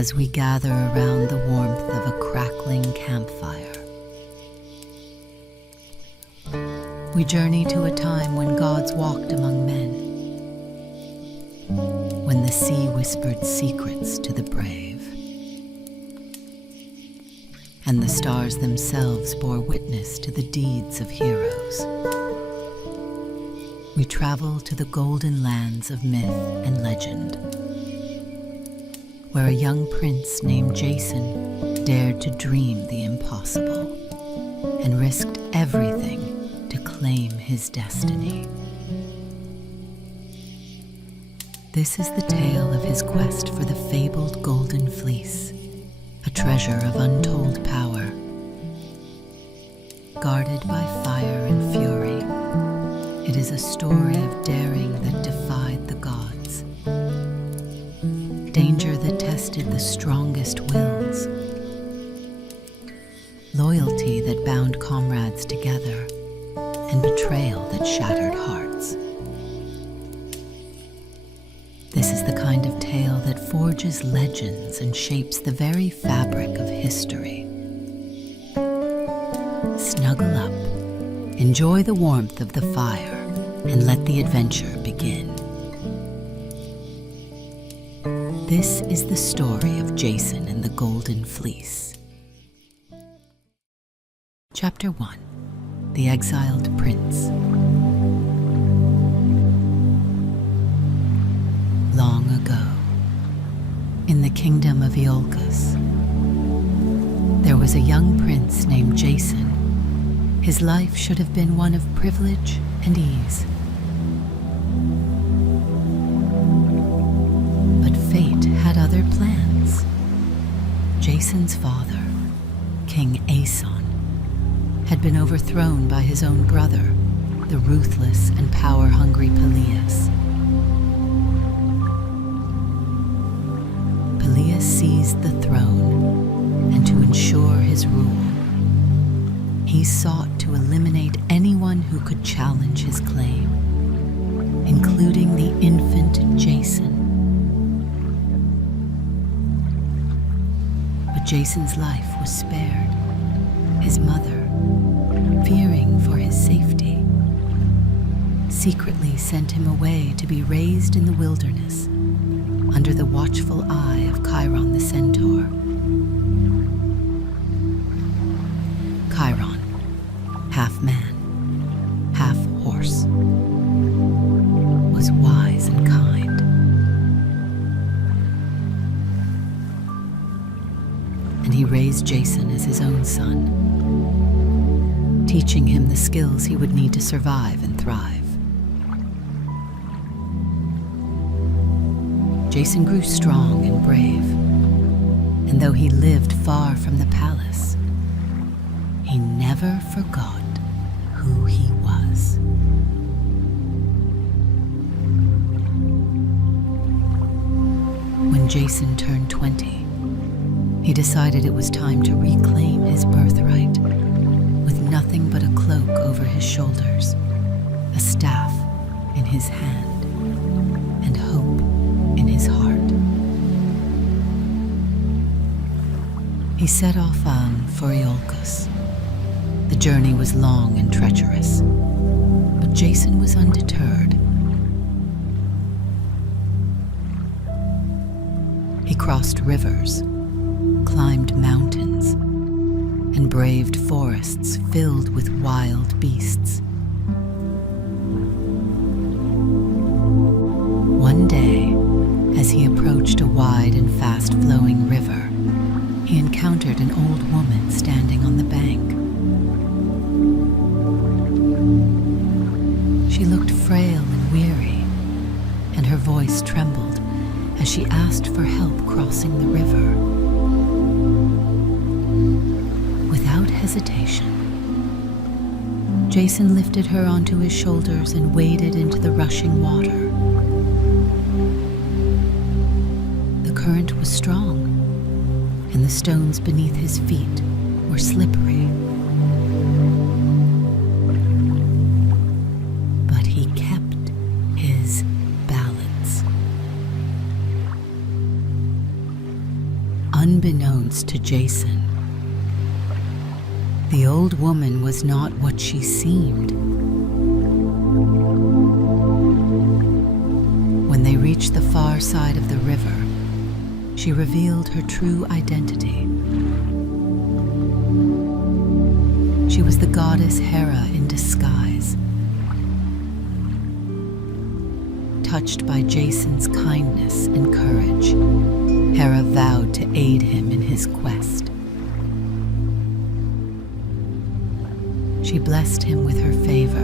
as we gather around the warmth of a crackling campfire. We journey to a time when gods walked among men, when the sea whispered secrets to the brave, and the stars themselves bore witness to the deeds of heroes. We travel to the golden lands of myth and legend, where a young prince named Jason dared to dream the impossible and risked everything to claim his destiny. This is the tale of his quest for the fabled Golden Fleece, a treasure of untold power. Guarded by fire and fury, it is a story of daring that defied the gods, danger that tested the strongest wills, loyalty that bound comrades together, and betrayal that shattered hearts. This is the kind of tale that forges legends and shapes the very fabric of history. Snuggle up, enjoy the warmth of the fire, and let the adventure begin. This is the story of Jason and the Golden Fleece. Chapter 1: The Exiled Prince. Long ago, in the kingdom of Iolcus, there was a young prince named Jason. His life should have been one of privilege and ease. But fate had other plans. Jason's father, King Aeson, had been overthrown by his own brother, the ruthless and power-hungry Peleus. Peleus seized the throne, and to ensure his rule, he sought to eliminate anyone who could challenge his claim, including the infant Jason. But Jason's life was spared. His mother, fearing for his safety, secretly sent him away to be raised in the wilderness under the watchful eye of Chiron the centaur. Chiron, half man, half horse, was wise and kind. And he raised Jason as his own son, teaching him the skills he would need to survive and thrive. Jason grew strong and brave, and though he lived far from the palace, he never forgot who he was. When Jason turned 20, he decided it was time to reclaim his birthright. With nothing but a cloak over his shoulders, a staff in his hand, and hope in his heart, he set off for Iolcus. The journey was long and treacherous, but Jason was undeterred. He crossed rivers, climbed mountains, and braved forests filled with wild beasts. One day, as he approached a wide and fast-flowing river, he encountered an old woman standing on the bank. She looked frail and weary, and her voice trembled as she asked for help crossing the river. Without hesitation, Jason lifted her onto his shoulders and waded into the rushing water. The current was strong, and the stones beneath his feet were slippery. But he kept his balance. unbeknownst to Jason, the old woman was not what she seemed. When they reached the far side of the river, she revealed her true identity. She was the goddess Hera in disguise. Touched by Jason's kindness and courage, Hera vowed to aid him in his quest. She blessed him with her favor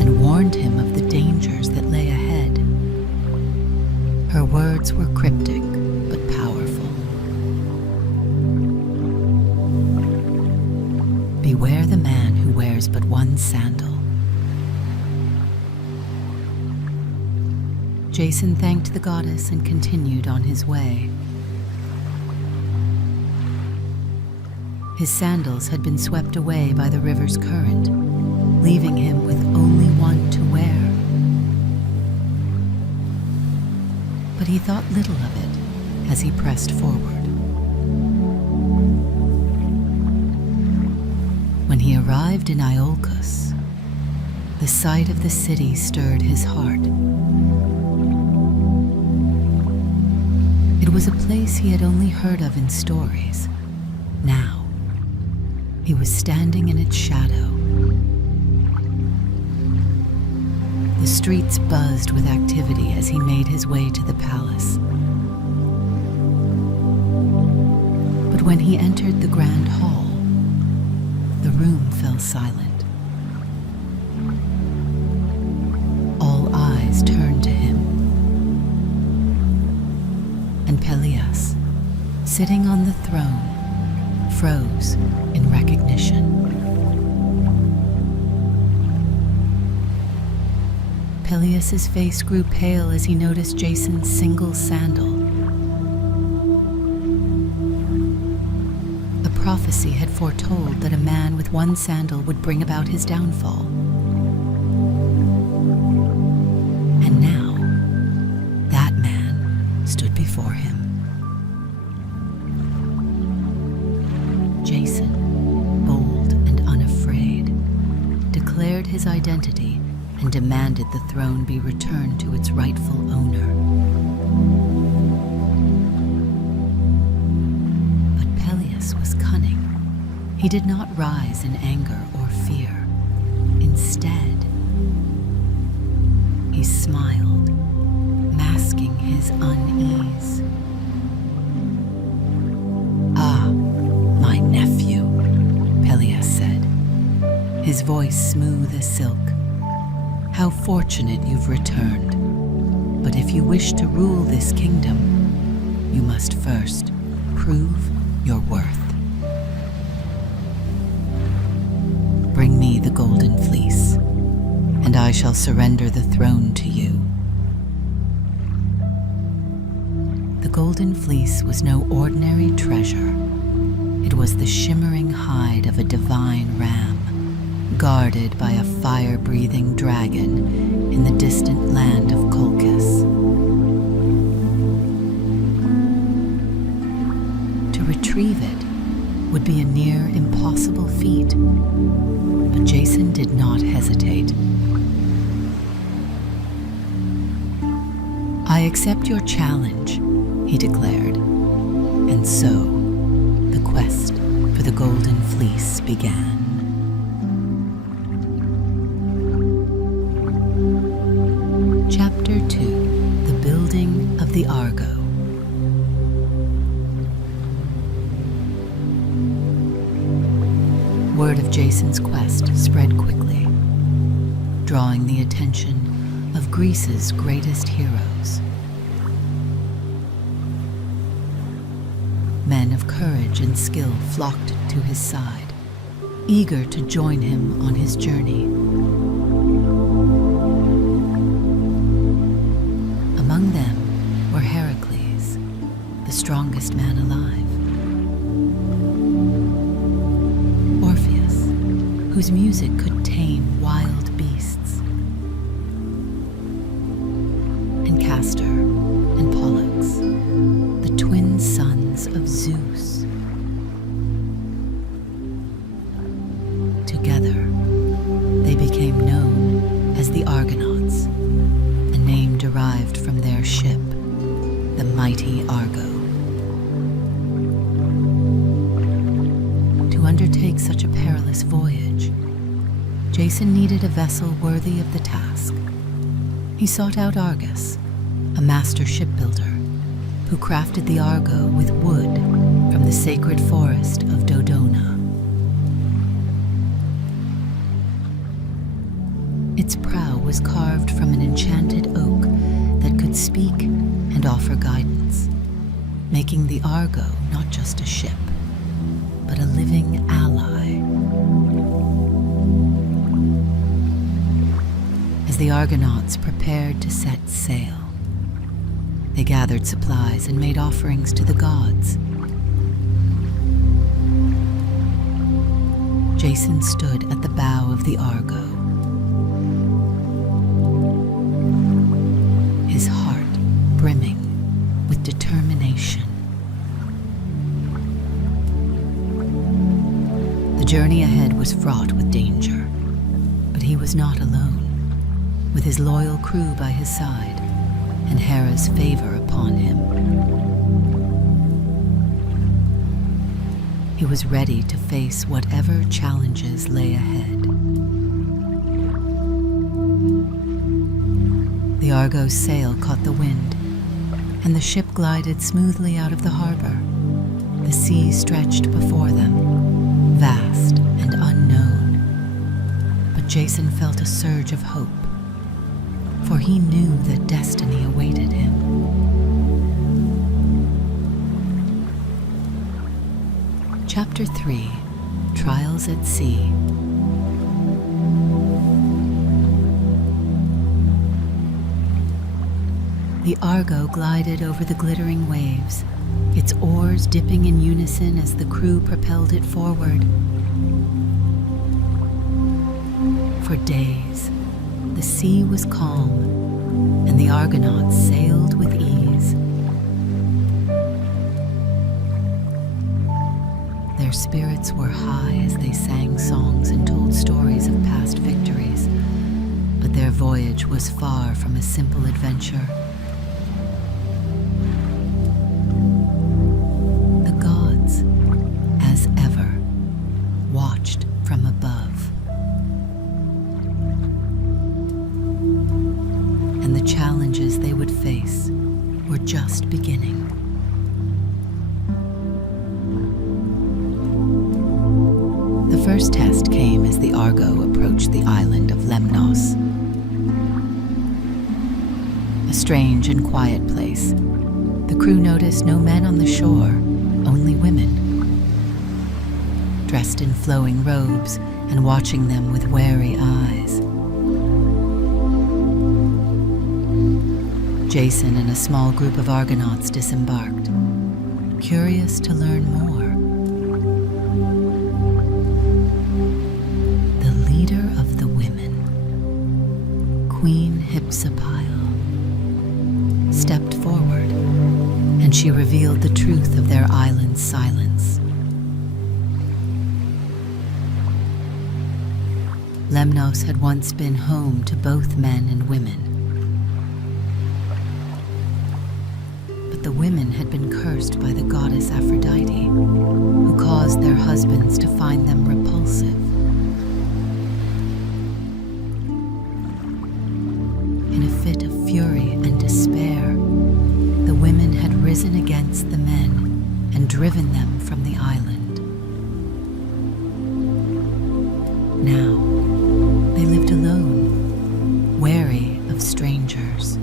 and warned him of the dangers that lay ahead. Her words were cryptic but powerful. Beware the man who wears but one sandal. Jason thanked the goddess and continued on his way. His sandals had been swept away by the river's current, leaving him with only one to wear. But he thought little of it as he pressed forward. When he arrived in Iolcus, the sight of the city stirred his heart. It was a place he had only heard of in stories. Now, he was standing in its shadow. The streets buzzed with activity as he made his way to the palace. But when he entered the grand hall, the room fell silent. All eyes turned to him. And Peleus, sitting on the throne, froze in recognition. Peleus's face grew pale as he noticed Jason's single sandal. A prophecy had foretold that a man with one sandal would bring about his downfall. And now, that man stood before him. Jason, bold and unafraid, declared his identity and demanded the throne be returned to its rightful owner. But Peleus was cunning. He did not rise in anger or fear. Instead, he smiled, masking his unease. "Ah, my nephew," Peleus said, his voice smooth as silk. "How fortunate you've returned. But if you wish to rule this kingdom, you must first prove your worth. Bring me the Golden Fleece, and I shall surrender the throne to you." The Golden Fleece was no ordinary treasure. It was the shimmering hide of a divine ram, guarded by a fire-breathing dragon in the distant land of Colchis. To retrieve it would be a near impossible feat, but Jason did not hesitate. "I accept your challenge," he declared, and so the quest for the Golden Fleece began. Chapter 2: The Building of the Argo. Word of Jason's quest spread quickly, drawing the attention of Greece's greatest heroes. Men of courage and skill flocked to his side, eager to join him on his journey. Among them were Heracles, the strongest man alive; Orpheus, whose music could tame wild beasts; and Castor and Pollux, the twin sons of Zeus. the mighty Argo. To undertake such a perilous voyage, Jason needed a vessel worthy of the task. He sought out Argus, a master shipbuilder, who crafted the Argo with wood from the sacred forest of Dodona. Its prow was carved from an enchanted oak that could speak and offer guidance, making the Argo not just a ship, but a living ally. As the Argonauts prepared to set sail, they gathered supplies and made offerings to the gods. Jason stood at the bow of the Argo, his heart brimming with determination. The journey ahead was fraught with danger, but he was not alone, with his loyal crew by his side and Hera's favor upon him. He was ready to face whatever challenges lay ahead. The Argo's sail caught the wind, and the ship glided smoothly out of the harbor. The sea stretched before them, vast and unknown. But Jason felt a surge of hope, for he knew that destiny awaited him. Chapter 3: Trials at Sea. The Argo glided over the glittering waves, its oars dipping in unison as the crew propelled it forward. For days, the sea was calm, and the Argonauts sailed with ease. Their spirits were high as they sang songs and told stories of past victories, but their voyage was far from a simple adventure. The gods, as ever, watched from above. And the challenges they would face were just beginning. The first test came as the Argo approached the island of Lemnos. A strange and quiet place, the crew noticed no men on the shore, only women, dressed in flowing robes and watching them with wary eyes. Jason and a small group of Argonauts disembarked, curious to learn more. The leader of the women, Queen Hypsipyle, stepped forward, and she revealed the truth of their island's silence. Lemnos had once been home to both men and women. The women had been cursed by the goddess Aphrodite, who caused their husbands to find them repulsive. In a fit of fury and despair, the women had risen against the men and driven them from the island. Now, they lived alone, wary of strangers.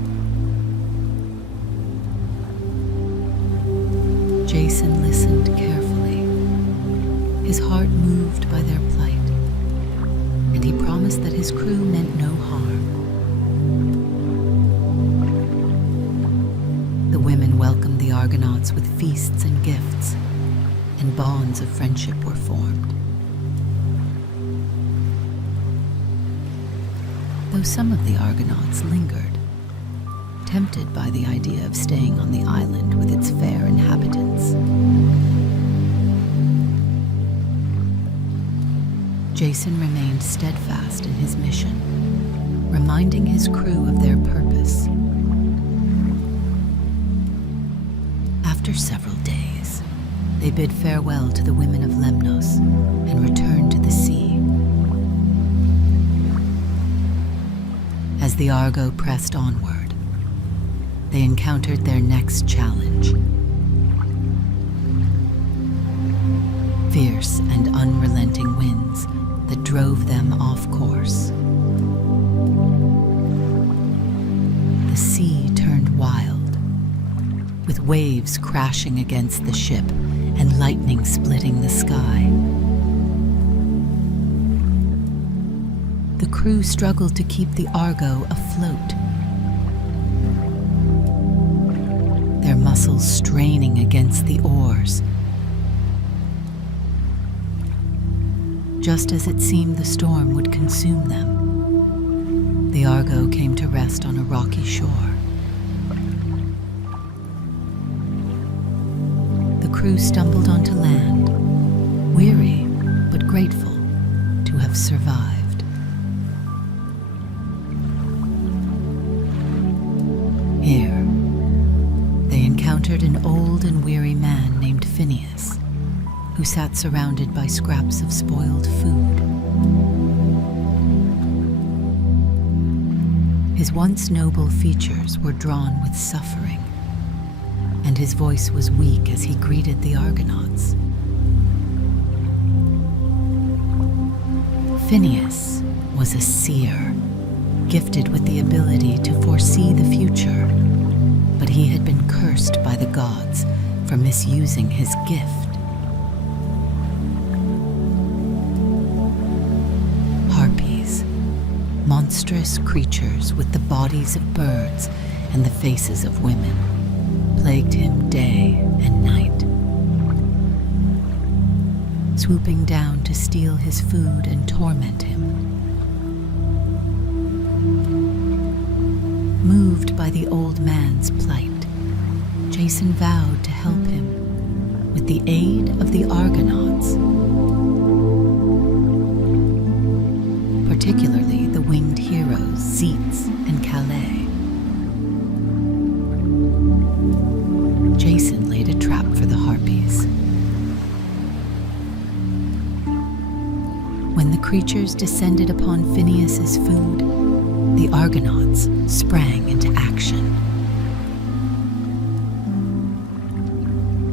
Jason listened carefully, his heart moved by their plight, and he promised that his crew meant no harm. The women welcomed the Argonauts with feasts and gifts, and bonds of friendship were formed. Though some of the Argonauts lingered, tempted by the idea of staying on the island with its fair inhabitants. Jason remained steadfast in his mission, reminding his crew of their purpose. After several days, they bid farewell to the women of Lemnos and returned to the sea. As the Argo pressed onward, they encountered their next challenge. Fierce and unrelenting winds that drove them off course. The sea turned wild, with waves crashing against the ship and lightning splitting the sky. The crew struggled to keep the Argo afloat, their muscles straining against the oars. Just as it seemed the storm would consume them, the Argo came to rest on a rocky shore. The crew stumbled onto land, weary but grateful to have survived. Here, they encountered an old and weary man named Phineas, who sat surrounded by scraps of spoiled food. His once noble features were drawn with suffering, and his voice was weak as he greeted the Argonauts. Phineas was a seer, gifted with the ability to foresee the future, but he had been cursed by the gods for misusing his gift. Harpies, monstrous creatures with the bodies of birds and the faces of women, plagued him day and night, swooping down to steal his food and torment him. Moved by the old man's plight, Jason vowed to help him with the aid of the Argonauts, particularly the winged heroes Zetes and Calais. Jason laid a trap for the Harpies. When the creatures descended upon Phineas's food, the Argonauts sprang into action.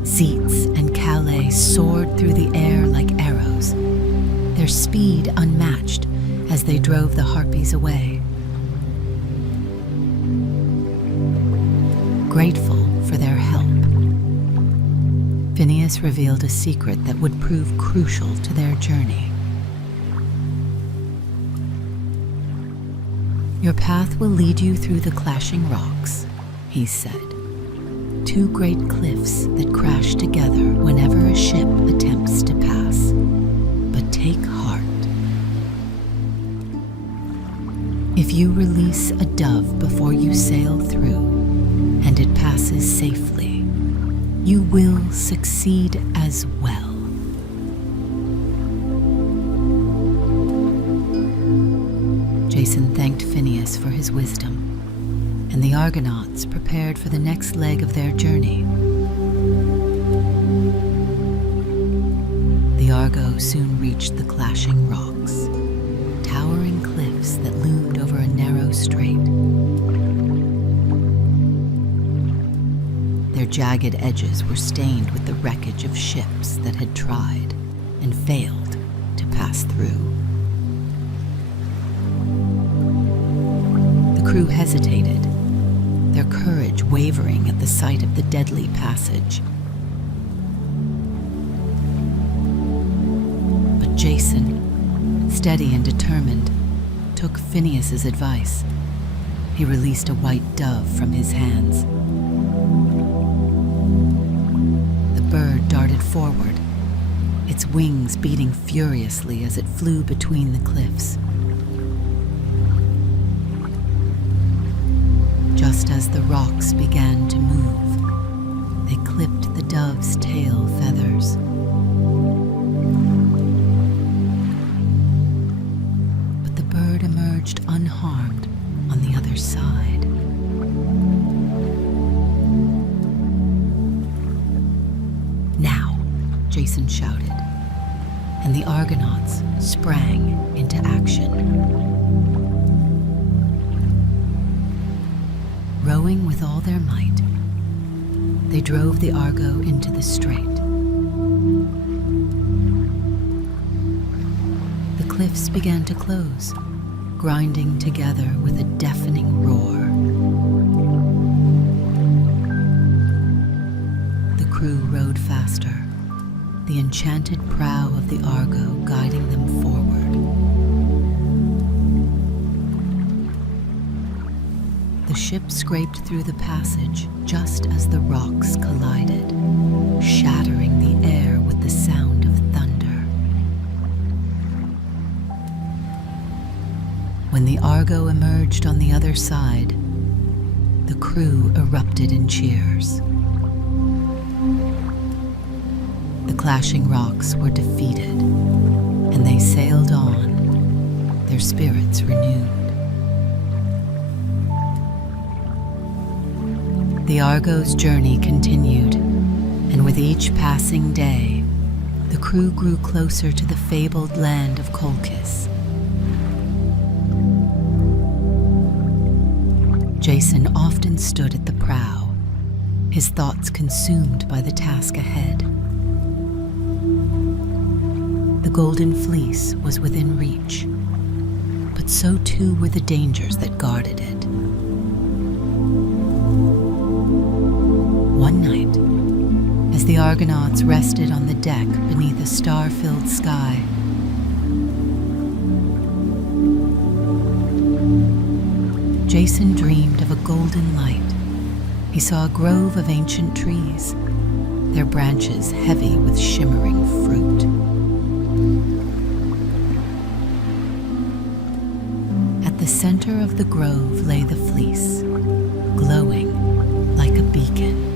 Zetes and Calais soared through the air like arrows, their speed unmatched as they drove the Harpies away. Grateful for their help, Phineas revealed a secret that would prove crucial to their journey. "Your path will lead you through the clashing rocks," he said. "Two great cliffs that crash together whenever a ship attempts to pass. But take heart. If you release a dove before you sail through, and it passes safely, you will succeed as well." Jason thanked Phineas for his wisdom, and the Argonauts prepared for the next leg of their journey. The Argo soon reached the clashing rocks, towering cliffs that loomed over a narrow strait. Their jagged edges were stained with the wreckage of ships that had tried and failed to pass through. The crew hesitated, their courage wavering at the sight of the deadly passage. But Jason, steady and determined, took Phineas's advice. He released a white dove from his hands. The bird darted forward, its wings beating furiously as it flew between the cliffs. Just as the rocks began to move, they clipped the dove's tail feathers. But the bird emerged unharmed on the other side. Jason shouted, and the Argonauts sprang into action. Rowing with all their might, they drove the Argo into the strait. The cliffs began to close, grinding together with a deafening roar. The crew rowed faster, the enchanted prow of the Argo guiding them forward. The ship scraped through the passage just as the rocks collided, shattering the air with the sound of thunder. When the Argo emerged on the other side, the crew erupted in cheers. The clashing rocks were defeated, and they sailed on, their spirits renewed. The Argo's journey continued, and with each passing day, the crew grew closer to the fabled land of Colchis. Jason often stood at the prow, his thoughts consumed by the task ahead. The Golden Fleece was within reach, but so too were the dangers that guarded it. One night, as the Argonauts rested on the deck beneath a star-filled sky, Jason dreamed of a golden light. He saw a grove of ancient trees, their branches heavy with shimmering fruit. At the center of the grove lay the fleece, glowing like a beacon.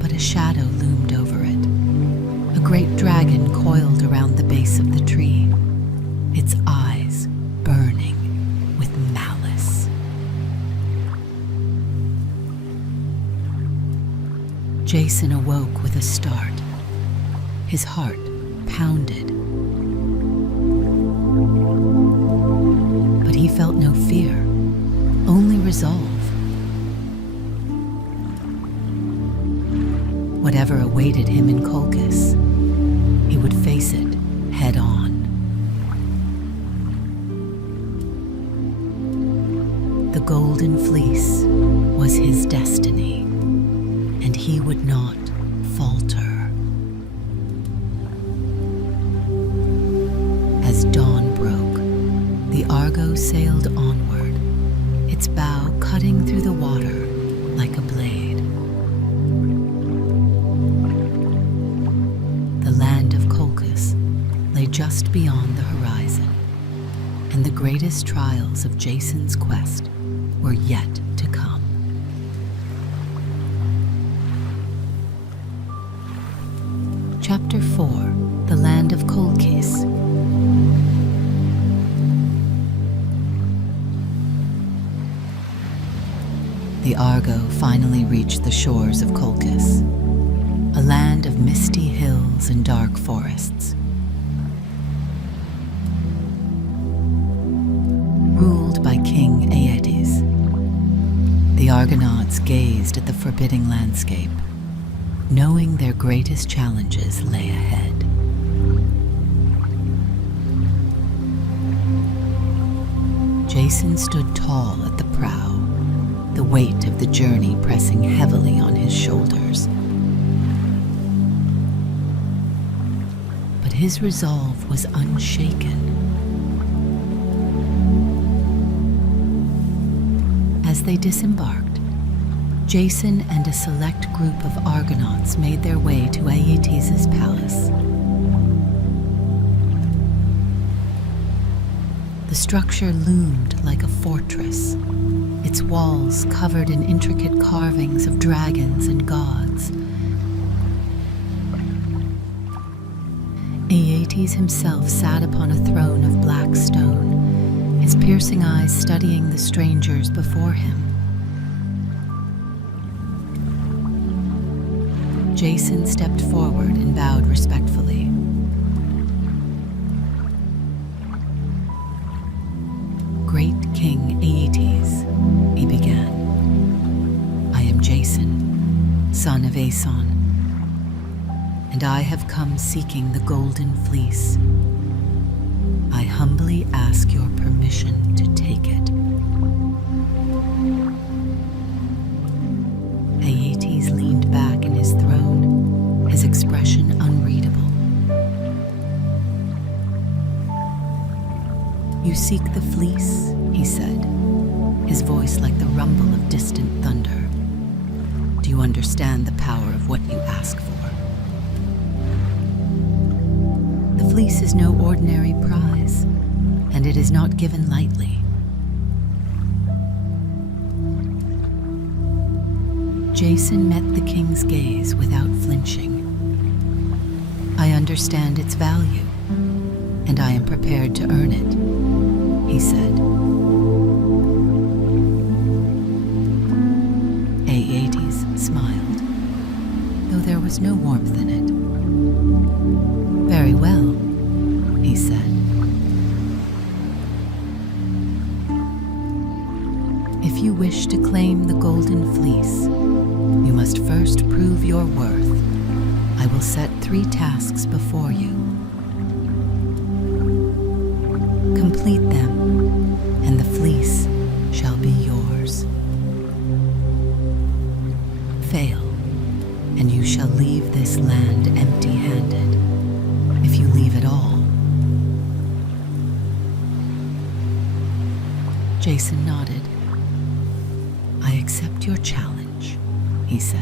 But a shadow loomed over it. A great dragon coiled around the base of the tree, its eyes burning with malice. Jason awoke with a start. His heart pounded. But he felt no fear, only resolve. Whatever awaited him in Colchis, he would face it head on. The Golden Fleece was his destiny, and he would not falter. As dawn broke, the Argo sailed onward, its bow cutting through the water like a blade. The land of Colchis lay just beyond the horizon, and the greatest trials of Jason's quest were yet to come. Chapter 4: The Land of Colchis. The Argo finally reached the shores of Colchis, a land of misty hills and dark forests. Ruled by King Aeetes, the Argonauts gazed at the forbidding landscape, knowing their greatest challenges lay ahead. Jason stood tall at the prow, the weight of the journey pressing heavily on his shoulders. But his resolve was unshaken. As they disembarked, Jason and a select group of Argonauts made their way to Aeetes' palace. The structure loomed like a fortress, its walls covered in intricate carvings of dragons and gods. Aeetes himself sat upon a throne of black stone, his piercing eyes studying the strangers before him. Jason stepped forward and bowed respectfully. "Great King Aeetes," he began. "I am Jason, son of Aeson, and I have come seeking the Golden Fleece. I humbly ask your permission to take it." Aeetes leaned back in his throne, his expression unreadable. "You seek the fleece," he said, his voice like the rumble of distant thunder. "Do you understand the power of what you ask for?" "The fleece is no ordinary prize, and it is not given lightly." Jason met the king's gaze without flinching. "I understand its value, and I am prepared to earn it," he said. Aeetes smiled, though there was no warmth in it. "Very well," he said. "If you wish to claim the Golden Fleece, you must first prove your worth. I will set 3 tasks before you. Complete them, and the fleece shall be yours. Fail, and you shall leave this land empty-handed, if you leave at all." Jason nodded. "I accept your challenge," he said.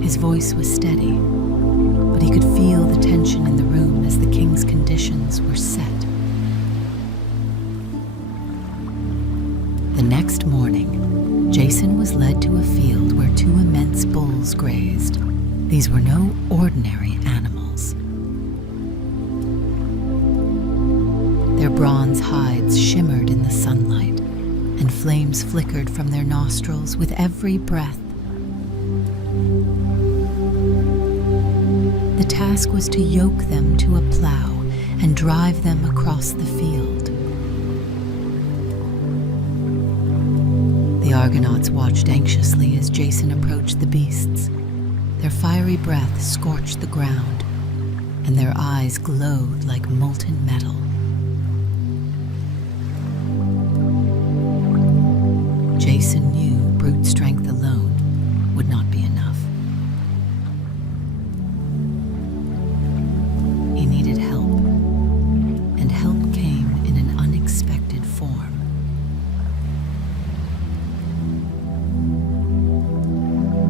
His voice was steady, but he could feel the tension in the room as the king's conditions were set. The next morning, Jason was led to a field where 2 immense bulls grazed. These were no ordinary animals. Their bronze hides shimmered in the sunlight, and flames flickered from their nostrils with every breath. The task was to yoke them to a plow and drive them across the field. The Argonauts watched anxiously as Jason approached the beasts. Their fiery breath scorched the ground, and their eyes glowed like molten metal. Jason knew brute strength alone would not be enough. He needed help, and help came in an unexpected form.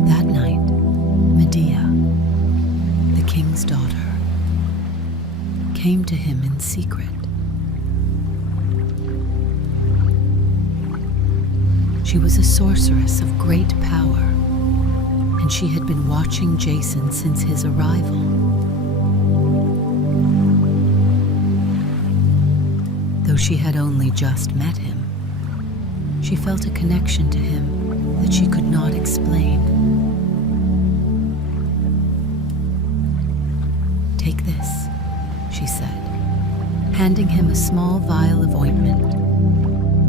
That night, Medea, the king's daughter, came to him in secret. She was a sorceress of great power, and she had been watching Jason since his arrival. Though she had only just met him, she felt a connection to him that she could not explain. "Take this," she said, handing him a small vial of ointment.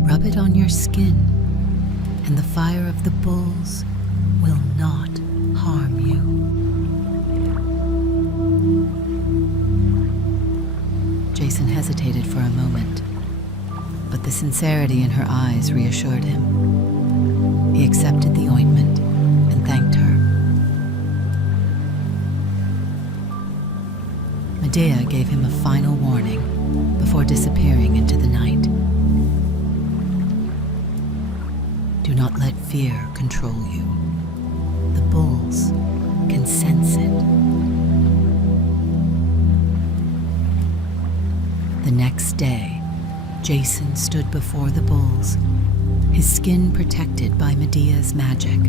"Rub it on your skin, and the fire of the bulls will not harm you." Jason hesitated for a moment, but the sincerity in her eyes reassured him. He accepted the ointment and thanked her. Medea gave him a final warning before disappearing into the night. "Do not let fear control you. The bulls can sense it." The next day, Jason stood before the bulls, his skin protected by Medea's magic.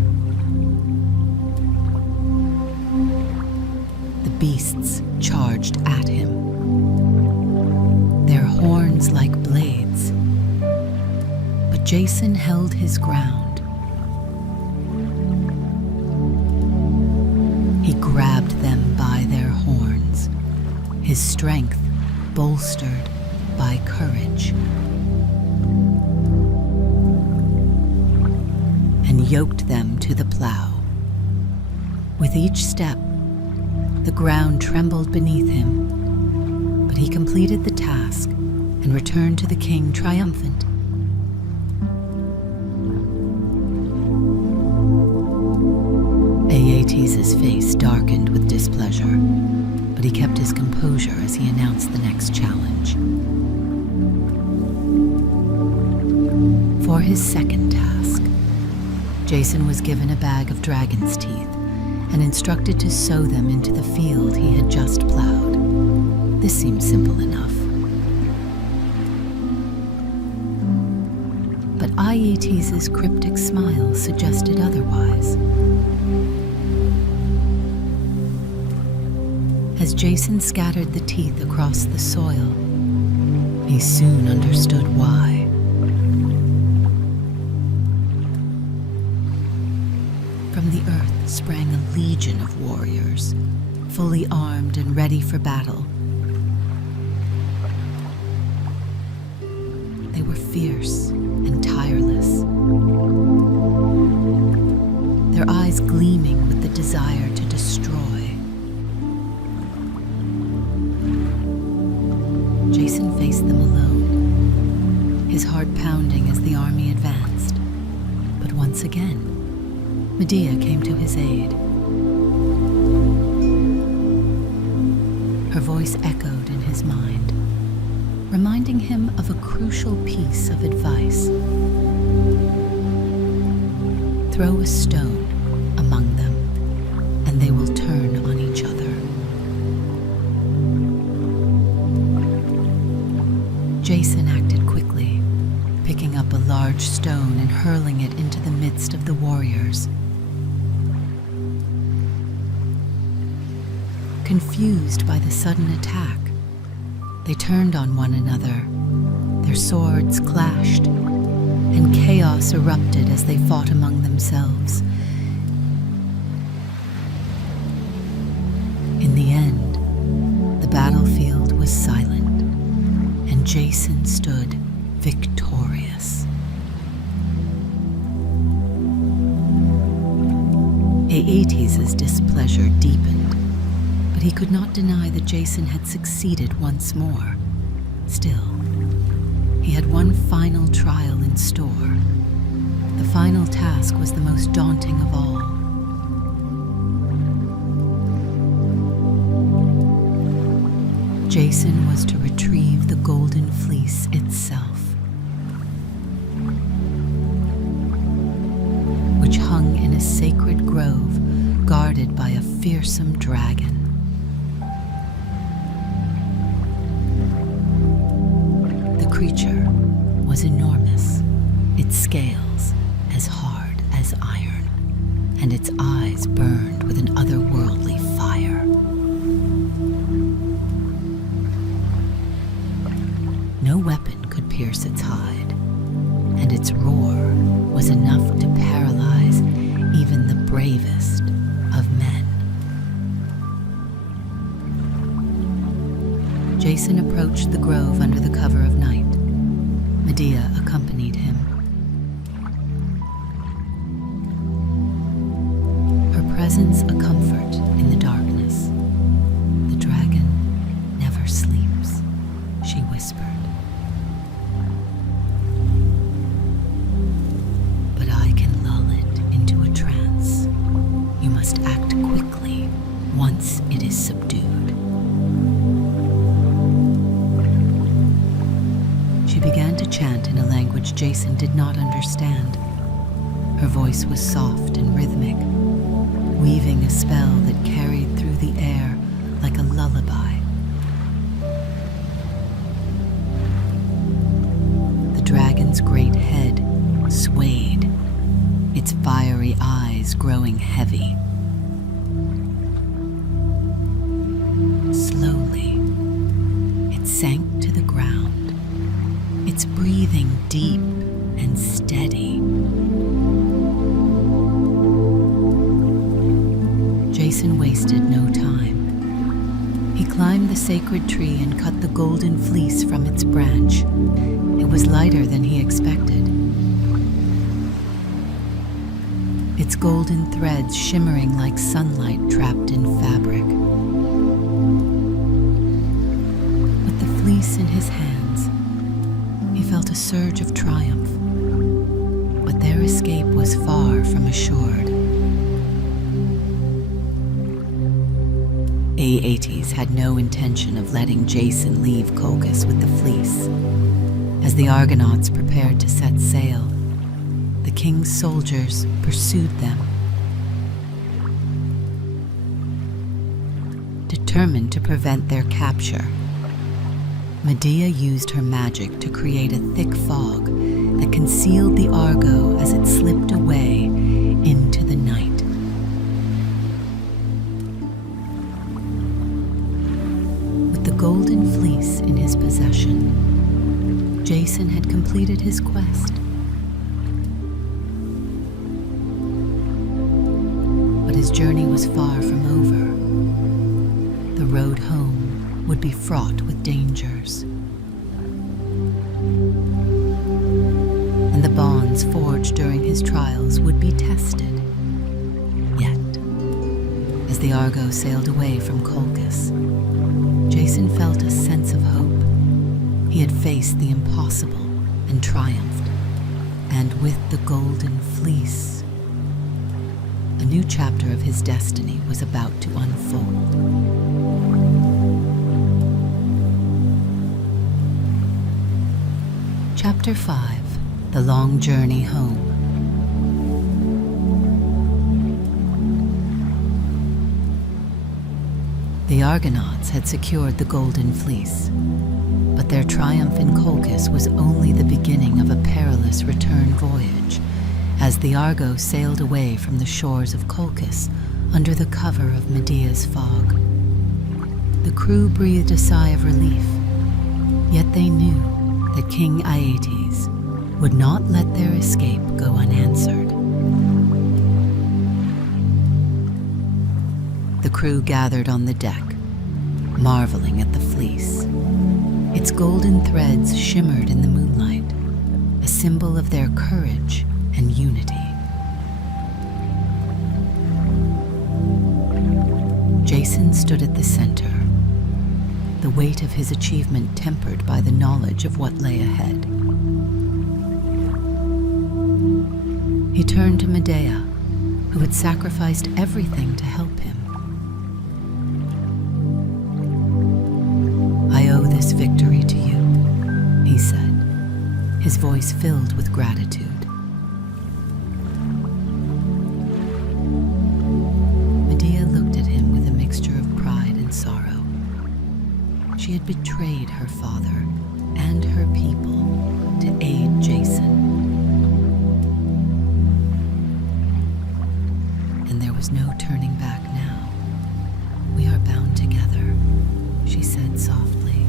The beasts charged at him, their horns like blades. But Jason held his ground, his strength bolstered by courage, and yoked them to the plow. With each step, the ground trembled beneath him, but he completed the task and returned to the king triumphant. Aeetes' face darkened with displeasure, but he kept his composure as he announced the next challenge. For his second task, Jason was given a bag of dragon's teeth and instructed to sow them into the field he had just plowed. This seemed simple enough. But Aeetes' cryptic smile suggested otherwise. As Jason scattered the teeth across the soil, he soon understood why. From the earth sprang a legion of warriors, fully armed and ready for battle. They were fierce and tireless, their eyes gleaming with the desire to destroy. Jason faced them alone, his heart pounding as the army advanced. But once again, Medea came to his aid. Her voice echoed in his mind, reminding him of a crucial piece of advice. Throw a stone among them, and they will turn on each other. Jason acted quickly, picking up a large stone and hurling it into the midst of the warriors. Confused by the sudden attack, they turned on one another. Their swords clashed, and chaos erupted as they fought among themselves. In the end, the battlefield was silent, and Jason stood victorious. Aeetes' displeasure deepened, but he could not deny that Jason had succeeded once more. Still, he had one final trial in store. The final task was the most daunting of all. Jason was to retrieve the Golden Fleece itself, which hung in a sacred grove guarded by a fearsome dragon. The creature was enormous, its scales as hard as iron, and its eyes burned with an otherworldly fire. No weapon could pierce its hide, and its roar was enough to paralyze even the bravest of men. Jason approached the grove under the cover of night. Medea accompanied him. Her presence a comfort in the darkness. "The dragon never sleeps," she whispered. "But I can lull it into a trance. You must act quickly once it is subdued." She began to chant in a language Jason did not understand. Her voice was soft and rhythmic, weaving a spell that carried through the air like a lullaby. The dragon's great head swayed, its fiery eyes growing heavy. Slowly, it sank to the ground, its breathing deep and steady. Jason wasted no time. He climbed the sacred tree and cut the golden fleece from its branch. It was lighter than he expected, its golden threads shimmering like sunlight trapped in fabric. With the fleece in his hands, he felt a surge of triumph, but their escape was far from assured. Aeetes had no intention of letting Jason leave Colchis with the fleece. As the Argonauts prepared to set sail, the king's soldiers pursued them. Determined to prevent their capture, Medea used her magic to create a thick fog that concealed the Argo as it slipped away into the night. With the golden fleece in his possession, Jason had completed his quest. But his journey was far from over. The road home would be fraught with dangers. And the bonds forged during his trials would be tested. Yet, as the Argo sailed away from Colchis, Jason felt a sense of hope. He had faced the impossible and triumphed. And with the golden fleece, a new chapter of his destiny was about to unfold. Chapter 5: The Long Journey Home. The Argonauts had secured the Golden Fleece, but their triumph in Colchis was only the beginning of a perilous return voyage, as the Argo sailed away from the shores of Colchis under the cover of Medea's fog. The crew breathed a sigh of relief, yet they knew that King Aeetes would not let their escape go unanswered. The crew gathered on the deck, marveling at the fleece. Its golden threads shimmered in the moonlight, a symbol of their courage and unity. Jason stood at the center, the weight of his achievement tempered by the knowledge of what lay ahead. He turned to Medea, who had sacrificed everything to help him. "I owe this victory to you," he said, his voice filled with gratitude. Medea looked at him with a mixture of pride and sorrow. She had betrayed her father and her people to aid Jason. And there was no turning back now. "We are bound together," she said softly.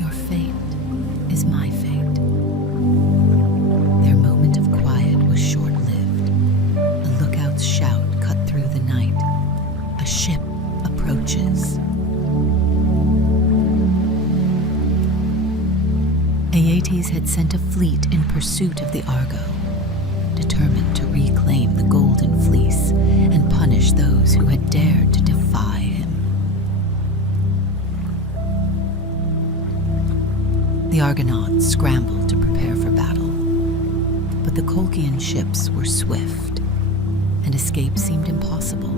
"Your fate is my fate." Their moment of quiet was short-lived. A lookout's shout cut through the night. "A ship approaches." Aeetes had sent a fleet in pursuit of the Argo, determined to reclaim the Golden Fleece and punish those who had dared to defy him. The Argonauts scrambled to prepare for battle, but the Colchian ships were swift, and escape seemed impossible.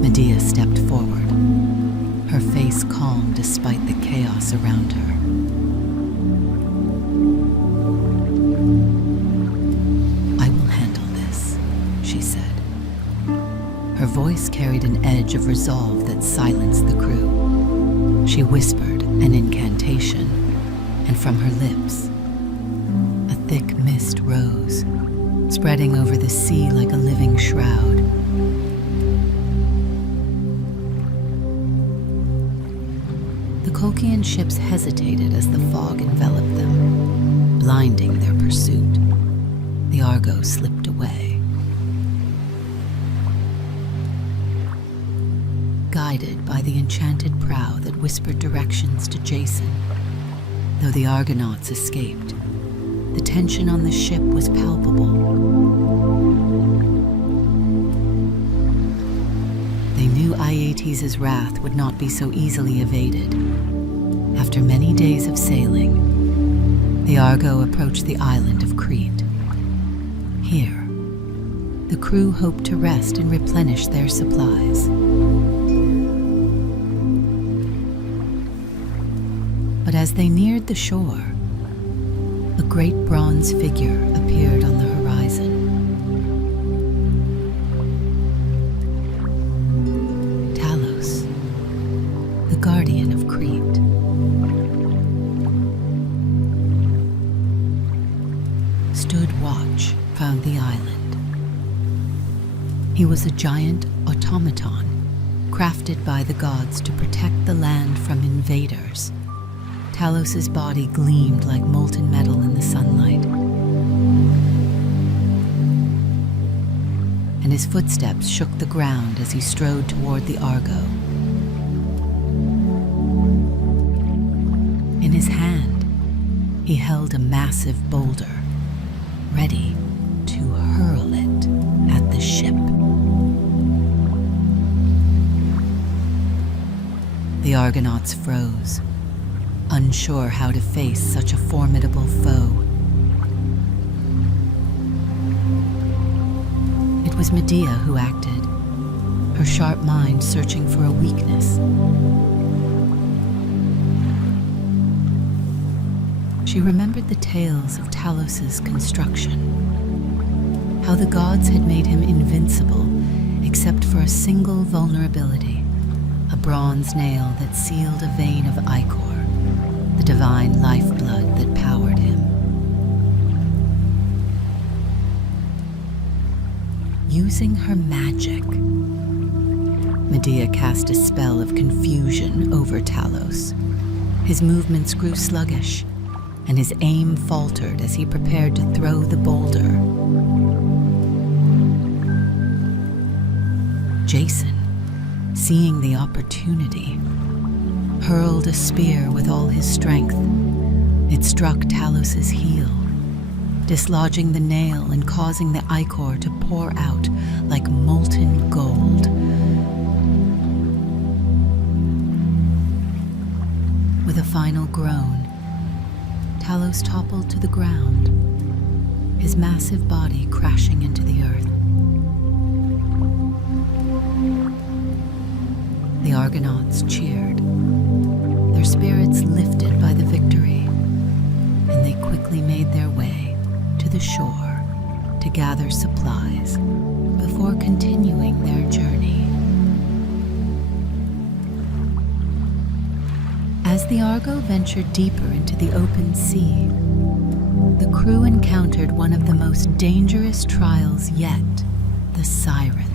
Medea stepped forward, her face calm despite the chaos around her. "I will handle this," she said. Her voice carried an edge of resolve that silenced the crew. She whispered an incantation, and from her lips, a thick mist rose, spreading over the sea like a living shroud. The Colchian ships hesitated as the fog enveloped them, blinding their pursuit. the Argo slipped away. Guided by the enchanted prow that whispered directions to Jason, though the Argonauts escaped, the tension on the ship was palpable. They knew Aeetes' wrath would not be so easily evaded. After many days of sailing, the Argo approached the island of Crete. Here, the crew hoped to rest and replenish their supplies. But as they neared the shore, a great bronze figure appeared on the horizon. Talos, the guardian of Crete. Stood watch round the island. He was a giant automaton, crafted by the gods to protect the land from invaders. Talos's body gleamed like molten metal in the sunlight, and his footsteps shook the ground as he strode toward the Argo. In his hand, he held a massive boulder, ready to hurl it at the ship. The Argonauts froze, unsure how to face such a formidable foe. It was Medea who acted, her sharp mind searching for a weakness. She remembered the tales of Talos's construction, how the gods had made him invincible except for a single vulnerability, a bronze nail that sealed a vein of ichor, the divine lifeblood that powered him. Using her magic, Medea cast a spell of confusion over Talos. His movements grew sluggish, and his aim faltered as he prepared to throw the boulder. Jason, seeing the opportunity, hurled a spear with all his strength. It struck Talos's heel, dislodging the nail and causing the ichor to pour out like molten gold. With a final groan, Talos toppled to the ground, his massive body crashing into the earth. The Argonauts cheered, their spirits lifted by the victory, and they quickly made their way to the shore to gather supplies before continuing their journey. As the Argo ventured deeper into the open sea, the crew encountered one of the most dangerous trials yet, the sirens.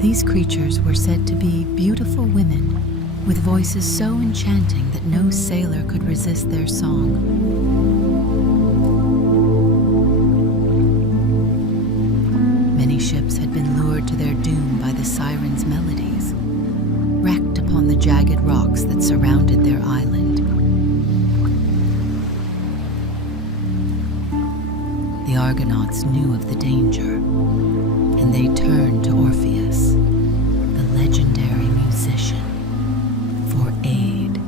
These creatures were said to be beautiful women with voices so enchanting that no sailor could resist their song. Many ships had been lured to their doom by the sirens' melodies, wrecked upon the jagged rocks that surrounded their island. The Argonauts knew of the danger, and they turned to Orpheus, the legendary musician, for aid.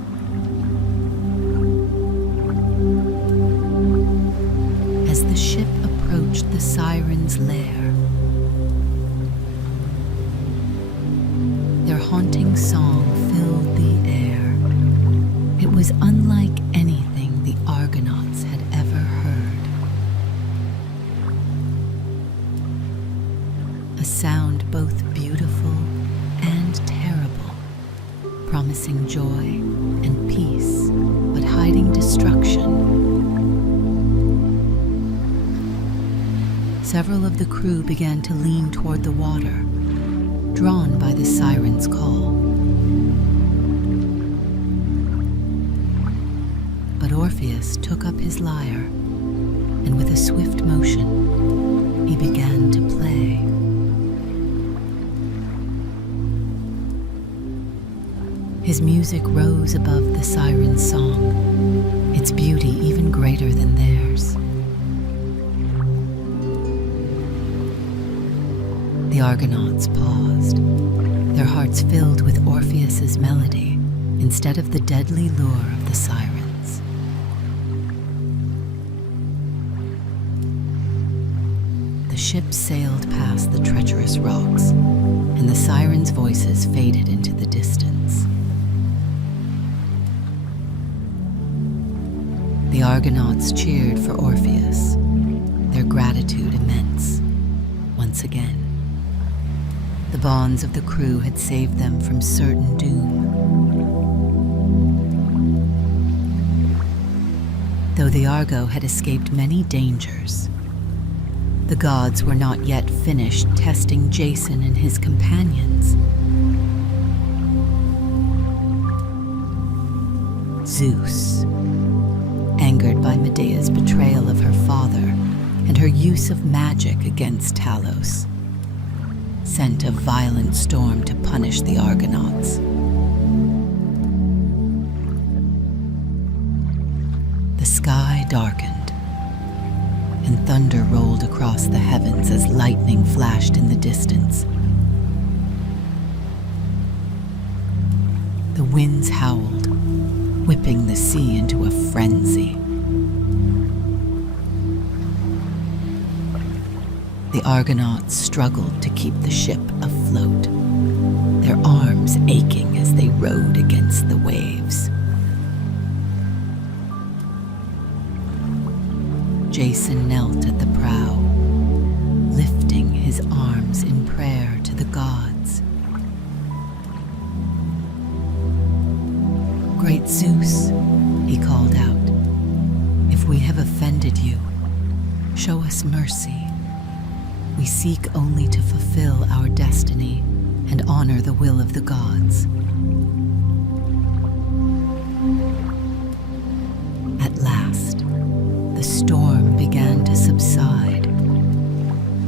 As the ship approached the sirens' lair, their haunting song filled the air. It was unlike anything the Argonauts had ever heard. A sound both beautiful and terrible, promising joy and peace, but hiding destruction. Several of the crew began to lean toward the water, drawn by the siren's call. But Orpheus took up his lyre, and with a swift motion, he began to play. His music rose above the siren's song, its beauty even greater than theirs. The Argonauts paused, their hearts filled with Orpheus's melody instead of the deadly lure of the sirens. The ship sailed past the treacherous rocks, and the sirens' voices faded into the distance. The Argonauts cheered for Orpheus, their gratitude immense. Once again, the bonds of the crew had saved them from certain doom. Though the Argo had escaped many dangers, the gods were not yet finished testing Jason and his companions. Zeus, angered by Medea's betrayal of her father and her use of magic against Talos, sent a violent storm to punish the Argonauts. The sky darkened, and thunder rolled across the heavens as lightning flashed in the distance. The winds howled, whipping the sea into a frenzy. The Argonauts struggled to keep the ship afloat, their arms aching as they rowed against the waves. Jason knelt at the prow, lifting his arms in prayer to the gods. "Great Zeus," he called out, "if we have offended you, show us mercy. We seek only to fulfill our destiny and honor the will of the gods." At last, the storm began to subside,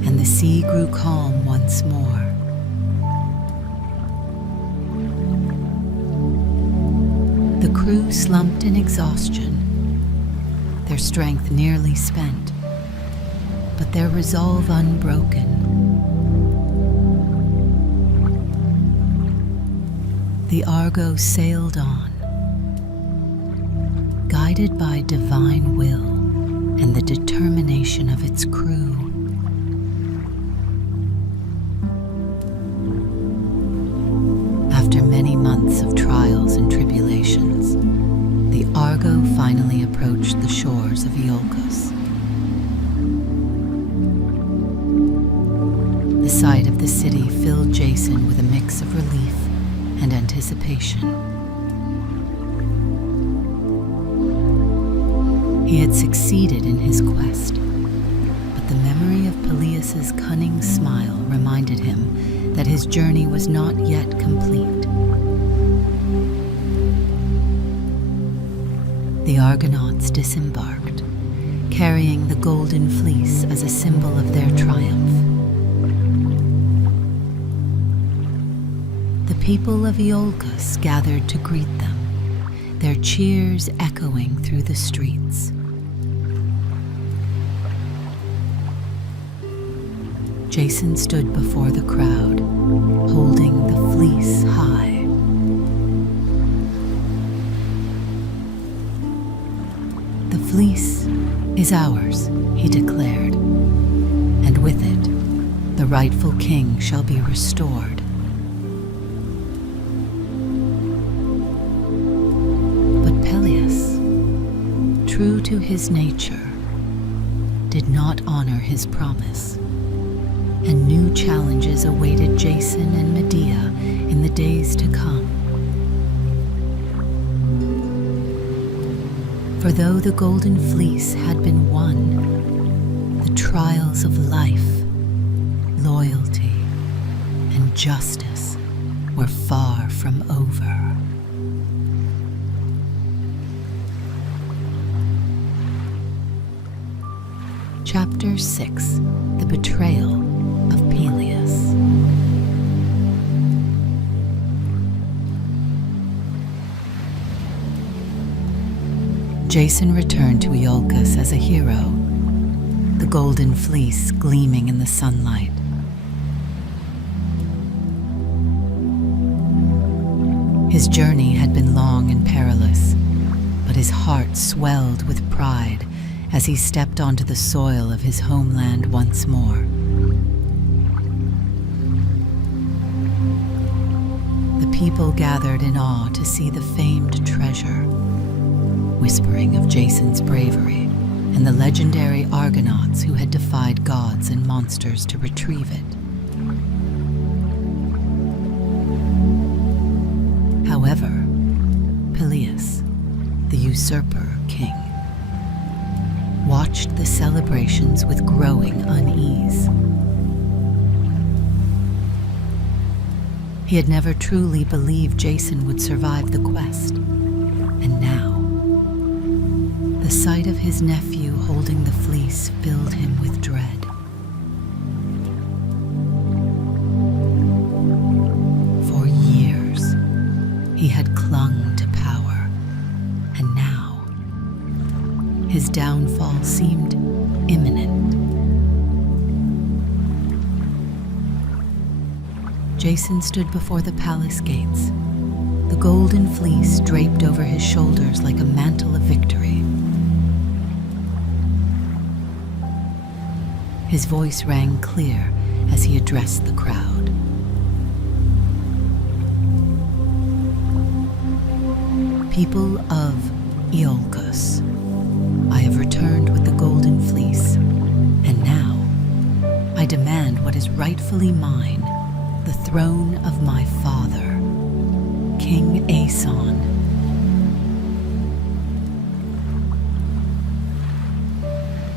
and the sea grew calm once more. The crew slumped in exhaustion, their strength nearly spent, but their resolve unbroken. The Argo sailed on, guided by divine will and the determination of its crew. After many months of trials and tribulations, the Argo finally approached the shores of Iolcos. The sight of the city filled Jason with a mix of relief and anticipation. He had succeeded in his quest, but the memory of Peleus's cunning smile reminded him that his journey was not yet complete. The Argonauts disembarked, carrying the Golden Fleece as a symbol of their triumph. The people of Iolcos gathered to greet them, their cheers echoing through the streets. Jason stood before the crowd, holding the fleece high. "The fleece is ours," he declared, "and with it, the rightful king shall be restored." But Peleus, true to his nature, did not honor his promise, and new challenges awaited Jason and Medea in the days to come. For though the Golden Fleece had been won, the trials of life, loyalty, and justice were far from over. Chapter 6: The Betrayal of Peleus. Jason returned to Iolcus as a hero, the Golden Fleece gleaming in the sunlight. His journey had been long and perilous, but his heart swelled with pride as he stepped onto the soil of his homeland once more. The people gathered in awe to see the famed treasure, whispering of Jason's bravery and the legendary Argonauts who had defied gods and monsters to retrieve it. However, Peleus, the usurper king, watched the celebrations with growing unease. He had never truly believed Jason would survive the quest, and now, the sight of his nephew holding the fleece filled him with dread. For years, he had clung to power, and now, his downfall seemed imminent. Jason stood before the palace gates, the golden fleece draped over his shoulders like a mantle of victory. His voice rang clear as he addressed the crowd. People of Iolcus, I have returned with the Golden Fleece, and now I demand what is rightfully mine, the throne of my father, King Aeson.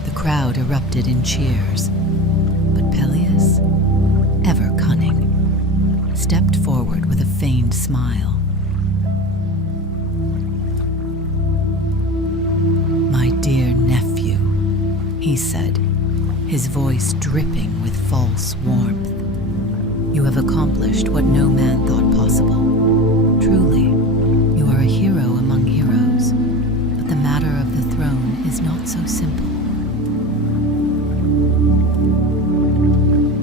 The crowd erupted in cheers, but Peleus, ever cunning, stepped forward with a feigned smile. "My dear nephew," he said, his voice dripping with false warmth, "you have accomplished what no man thought possible. Truly, you are a hero among heroes, but the matter of the throne is not so simple.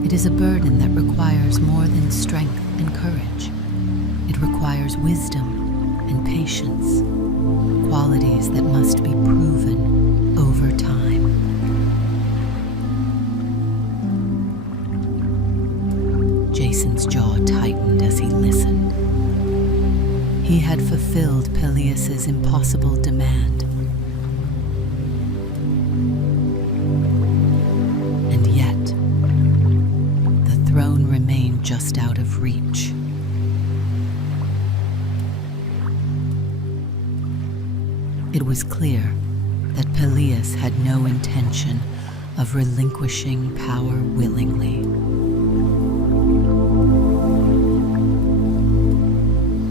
It is a burden that requires more than strength and courage. It requires wisdom and patience, qualities that must be proven over time." Jason's jaw tightened as he listened. He had fulfilled Peleus's impossible demand. And yet, the throne remained just out of reach. It was clear that Peleus had no intention of relinquishing power willingly.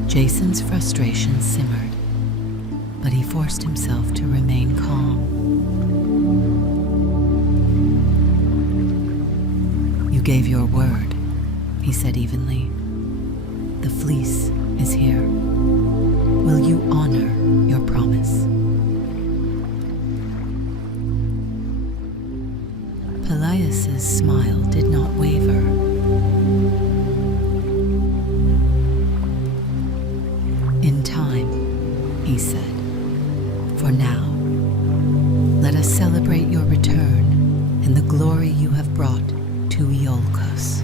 Jason's frustration simmered, but he forced himself to remain calm. "You gave your word," he said evenly. "The fleece is here. Will you honor your promise?" Peleus's smile did not waver. "In time," he said. "For now, let us celebrate your return and the glory you have brought to Iolcus."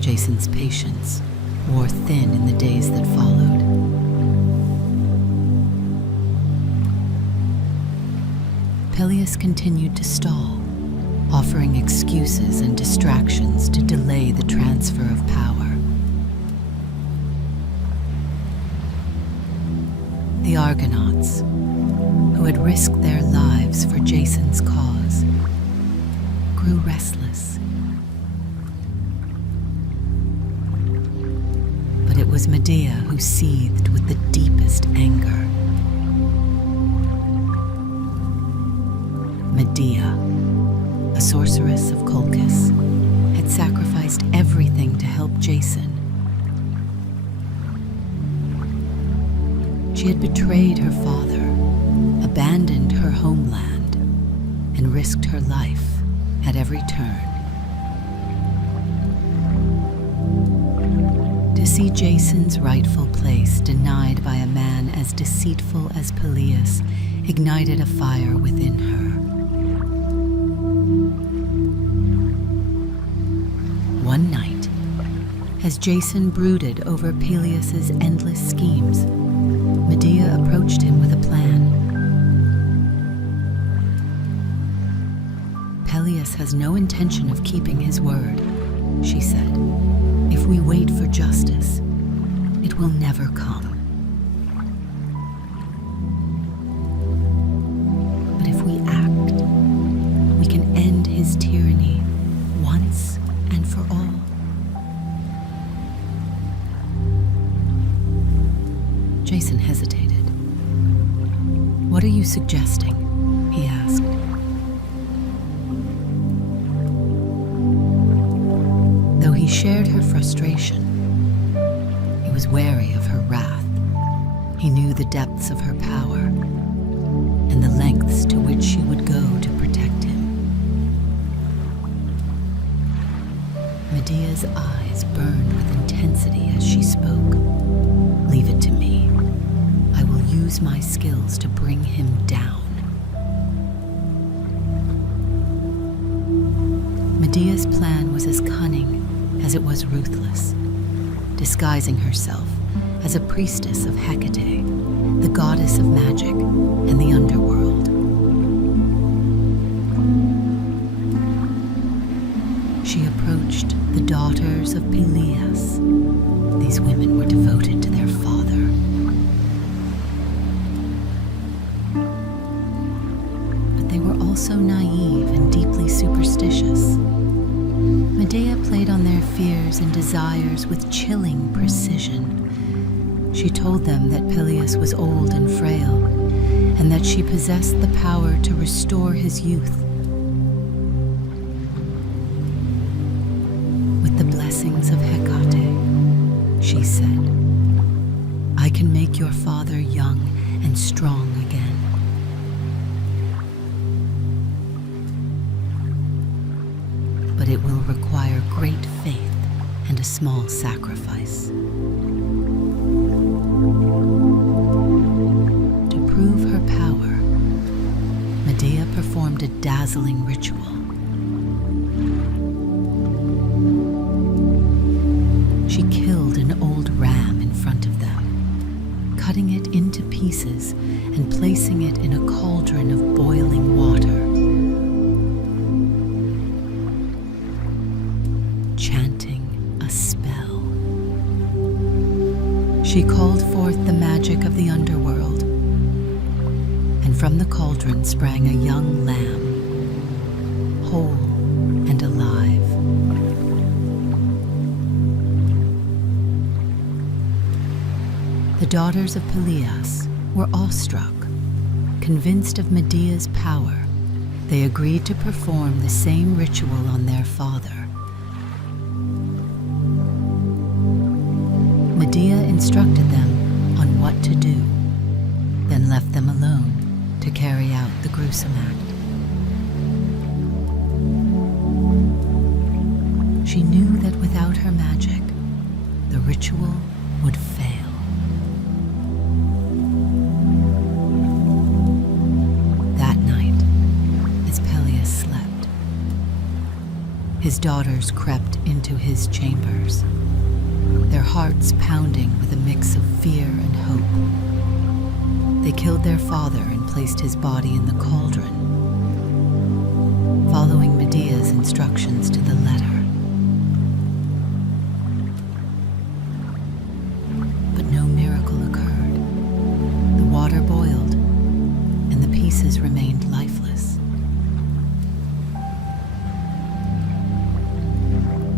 Jason's patience wore thin in the days that followed. Peleus continued to stall, offering excuses and distractions to delay the transfer of power. The Argonauts, who had risked their lives for Jason's cause, grew restless. But it was Medea who seethed with the deepest anger. Medea, a sorceress of Colchis, had sacrificed everything to help Jason. She had betrayed her father, abandoned her homeland, and risked her life at every turn. To see Jason's rightful place denied by a man as deceitful as Peleus ignited a fire within her. One night, as Jason brooded over Peleus's endless schemes, Medea approached him with a plan. Peleus has no intention of keeping his word, she said. If we wait for justice, it will never come. But if we act, we can end his tyranny once and for all. Jason hesitated. "What are you suggesting?" he asked. Though he shared her frustration, he was wary of her wrath. He knew the depths of her power and the lengths to which she would go to protect him. Medea's eyes burned with intensity as she spoke. "Leave it to me. I will use my skills to bring him down." Medea's plan was as cunning as it was ruthless, disguising herself as a priestess of Hecate, the goddess of magic and the underworld. She approached the daughters of Peleus. These women were devoted to their father. But they were also naive and deeply superstitious. Medea played on their fears and desires with chilling precision. She told them that Peleus was old and frail, and that she possessed the power to restore his youth. "With the blessings of Hecate," she said, "I can make your father young and strong again." But it will require great faith and a small sacrifice. To prove her power, Medea performed a dazzling ritual. She killed an old ram in front of them, cutting it into pieces and placing it in a cauldron of boiling water. Chanting a spell, she called forth the magic of the underworld, and from the cauldron sprang a young lamb, whole and alive. The daughters of Peleus were awestruck. Convinced of Medea's power, they agreed to perform the same ritual on their father. Medea instructed them on what to do, then left them alone to carry out the gruesome act. She knew that without her magic, the ritual would fail. That night, as Peleus slept, his daughters crept into his chambers, their hearts pounding with a mix of fear and hope. They killed their father and placed his body in the cauldron, following Medea's instructions to the letter. But no miracle occurred. The water boiled, and the pieces remained lifeless.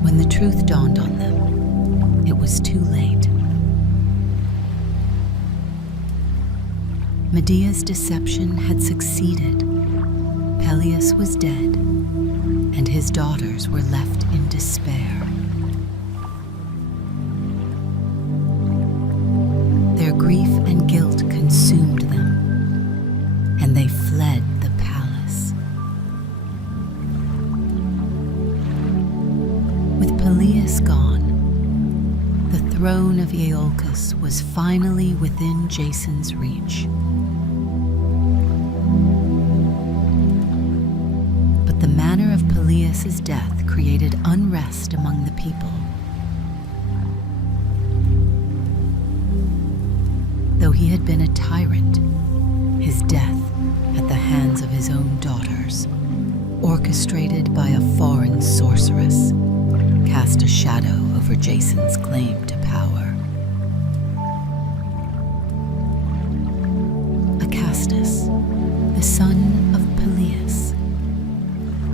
When the truth dawned on them, it was too late. Medea's deception had succeeded. Peleus was dead, and his daughters were left in despair. Their grief and guilt consumed them, and they fled the palace. With Peleus gone, the throne of Iolcus was finally within Jason's reach. But the manner of Peleus' death created unrest among the people. Though he had been a tyrant, his death at the hands of his own daughters, orchestrated by a foreign sorceress, cast a shadow over Jason's claim to power. Acastus, the son of Peleus,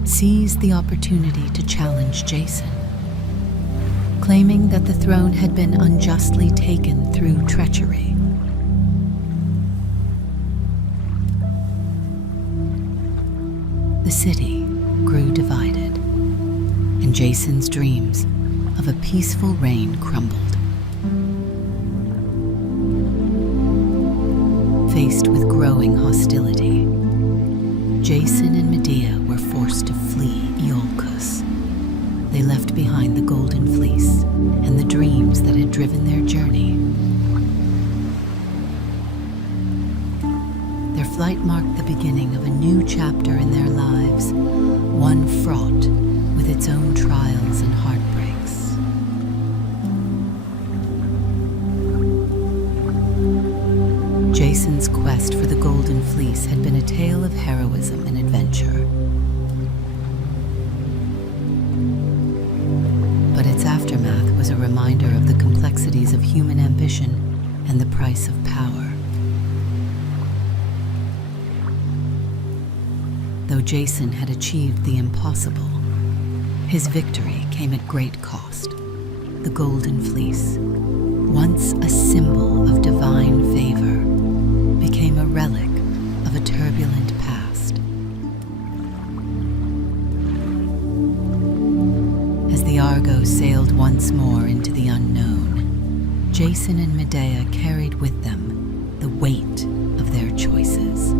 seized the opportunity to challenge Jason, claiming that the throne had been unjustly taken through treachery. The city grew divided, and Jason's dreams of a peaceful reign crumbled. Faced with growing hostility, Jason and Medea were forced to flee Iolcus. They left behind the Golden Fleece and the dreams that had driven their journey. Their flight marked the beginning of a new chapter in their lives, one fraught with its own trials and heartbreaks. Jason's quest for the Golden Fleece had been a tale of heroism and adventure. But its aftermath was a reminder of the complexities of human ambition and the price of power. Though Jason had achieved the impossible, his victory came at great cost. The Golden Fleece, once a symbol of divine favor, became a relic of a turbulent past. As the Argo sailed once more into the unknown, Jason and Medea carried with them the weight of their choices.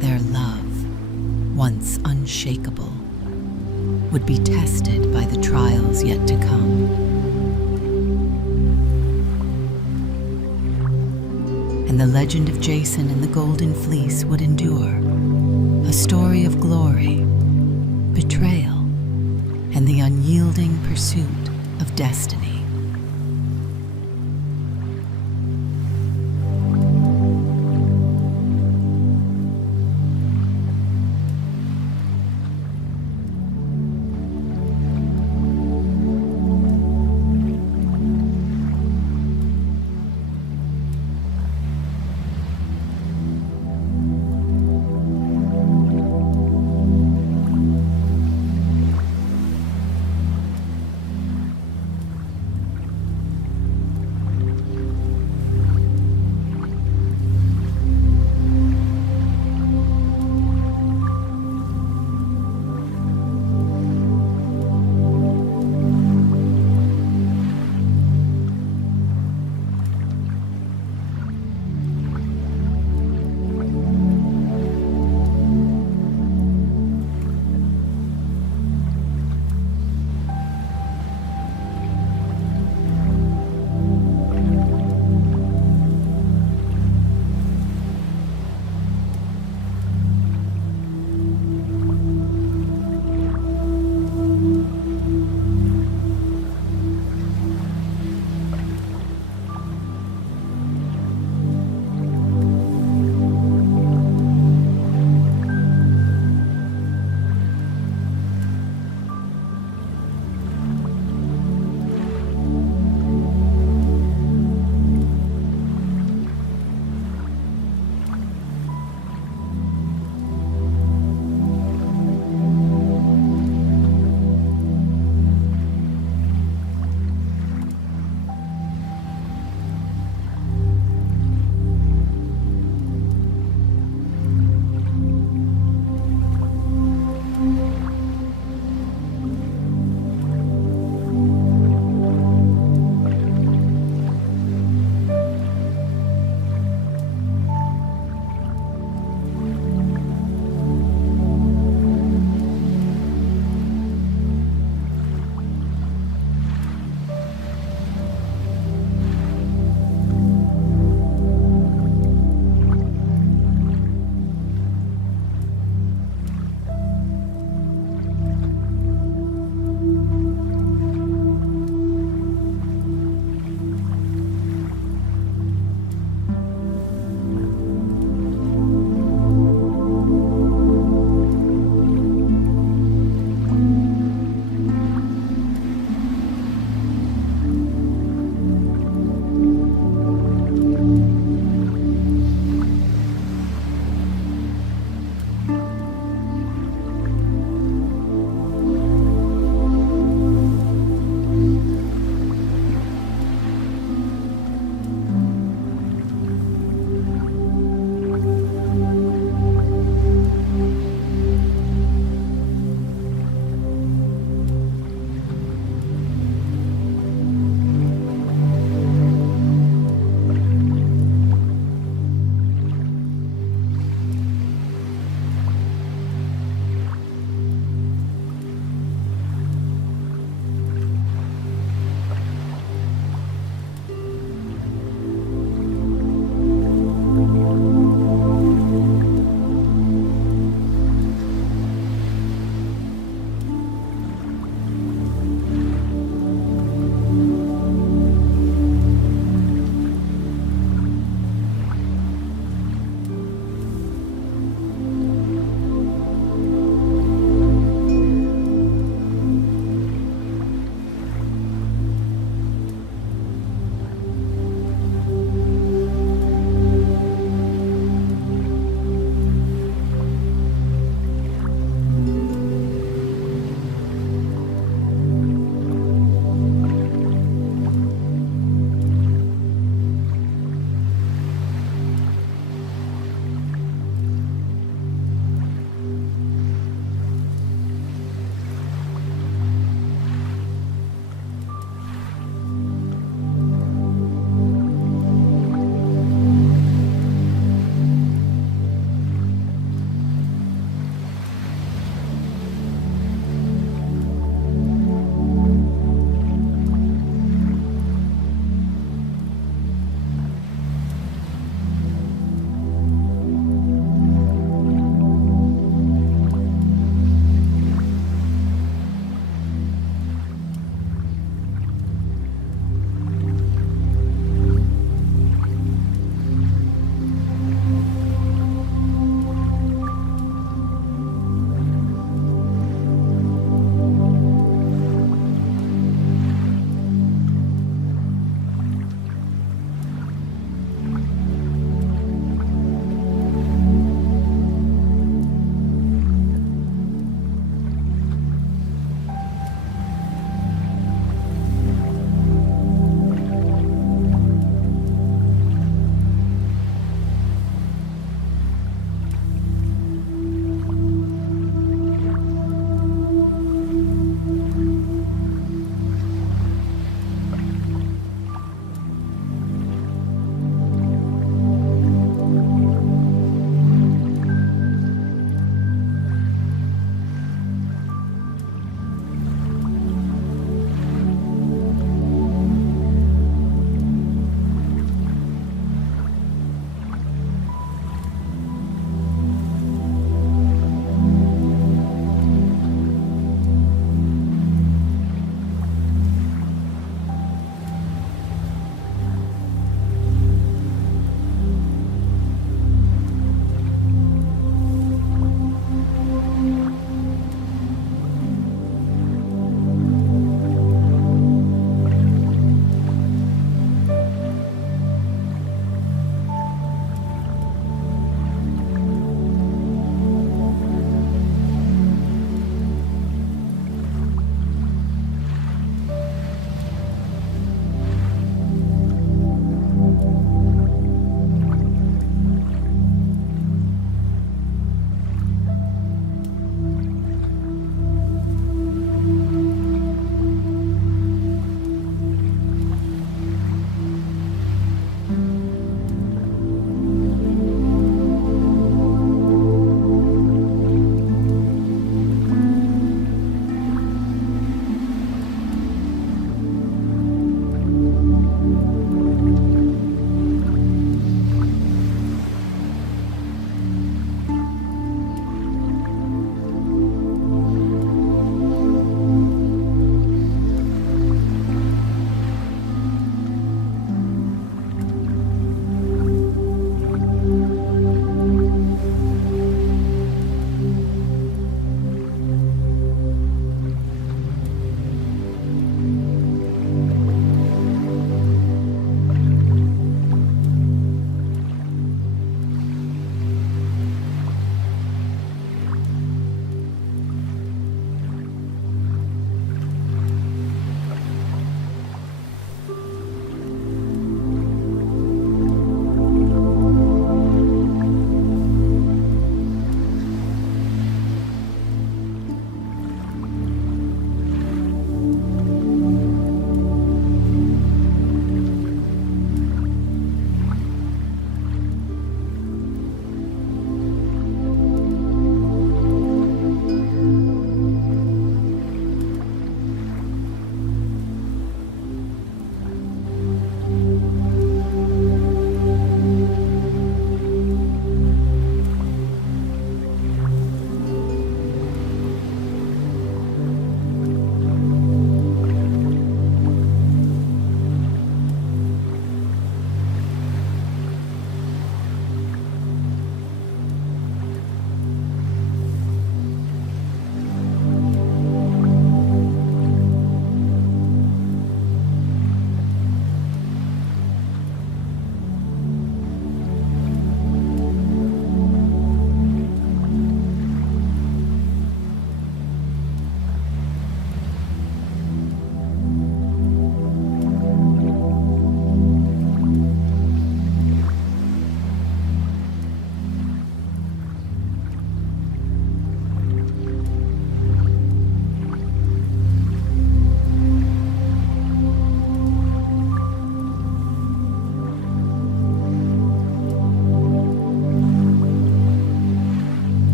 Their love, once unshakable, would be tested by the trials yet to come. And the legend of Jason and the Golden Fleece would endure, a story of glory, betrayal, and the unyielding pursuit of destiny.